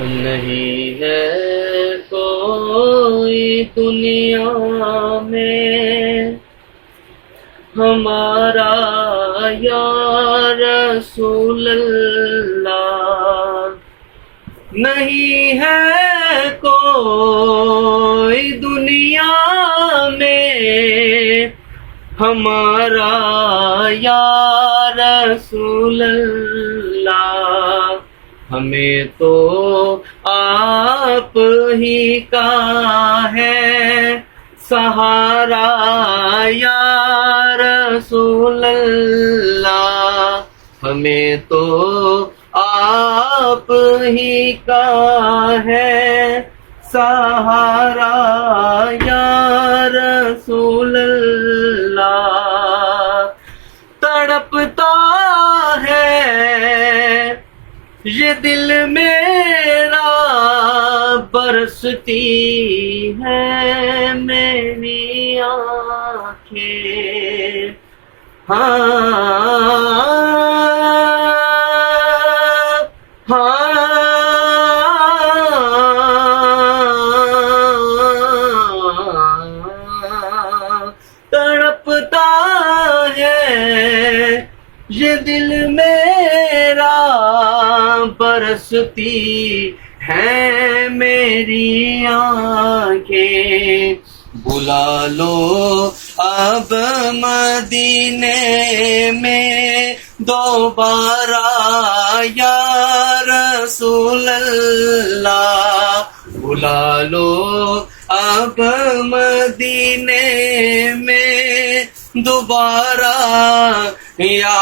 نہیں ہے کوئی دنیا میں ہمارا یا رسول اللہ، نہیں ہے کوئی دنیا میں ہمارا یا رسول اللہ، ہمیں تو آپ ہی کا ہے سہارا یا رسول اللہ، ہمیں تو آپ ہی کا ہے سہارا یا رسول اللہ، تڑپتا ہے یہ دل میرا، برستی ہے میری آنکھیں، تڑپتا ہے یہ دل میرا، برستی ہے میری آنکھیں، بلا لو اب مدینے میں دوبارہ یا رسول اللہ، بلا لو اب مدینے میں دوبارہ یا